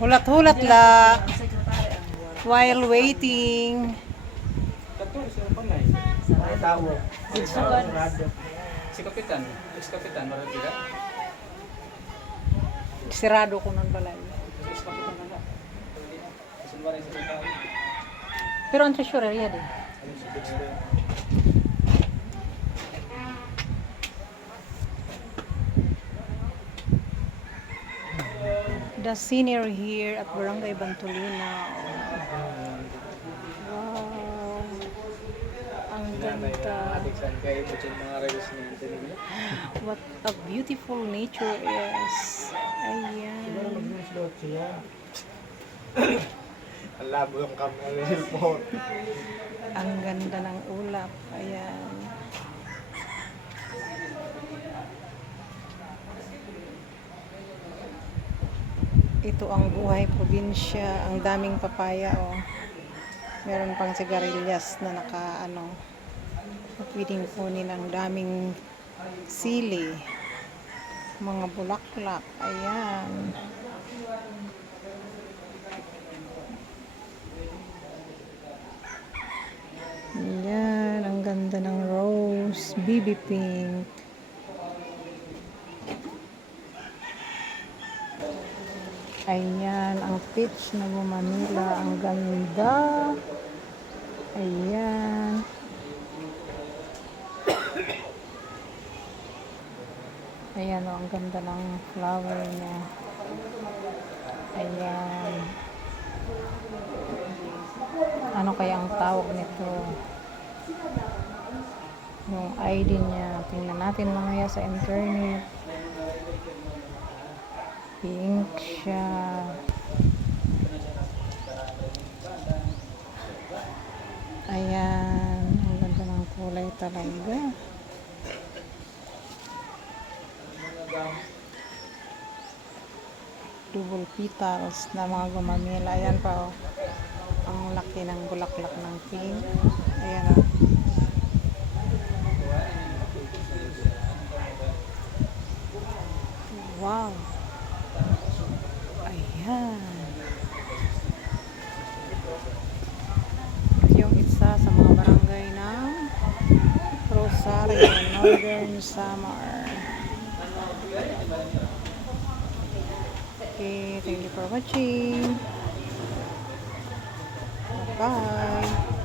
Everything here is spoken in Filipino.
Hulat-hulat la while waiting. Si Kapitan, ex-Kapitan, marami ka? Sirado ko nun pala. Ex-Kapitan na nga. Kasunod rin sa tao. Pero ang treasurer yan eh. Ayun si Dexter. The scenery here at Barangay Bantolina. Wow. Ang ganda. What a beautiful nature is. Ayan. Ang labo yung camera cellphone. Ang ganda ng ulap. Ayan. Ito ang buhay probinsya. Ang daming papaya, oh. Meron pang sigarilyas na pwedeng kunin. Ang daming sili. Mga bulaklak. Ayan. Ayan. Ang ganda ng rose. BB pink. Ayan, ang peach na Manila, ang ganda. Ayan. Ayan, oh, ang ganda ng flower niya. Ayan. Ano kaya ang tawag nito? Yung ID niya. Tingnan natin mamaya sa internet. Pink siya. Ayan. Ang ganda ng kulay talaga. Double petals na mga gumamila. Ayan pa, oh. Ang laki ng bulaklak ng pink. Ayan, oh. Wow. Ayan. Yung isa sa mga barangay ng Rosario, Northern Samar. Okay, thank you for watching. Bye.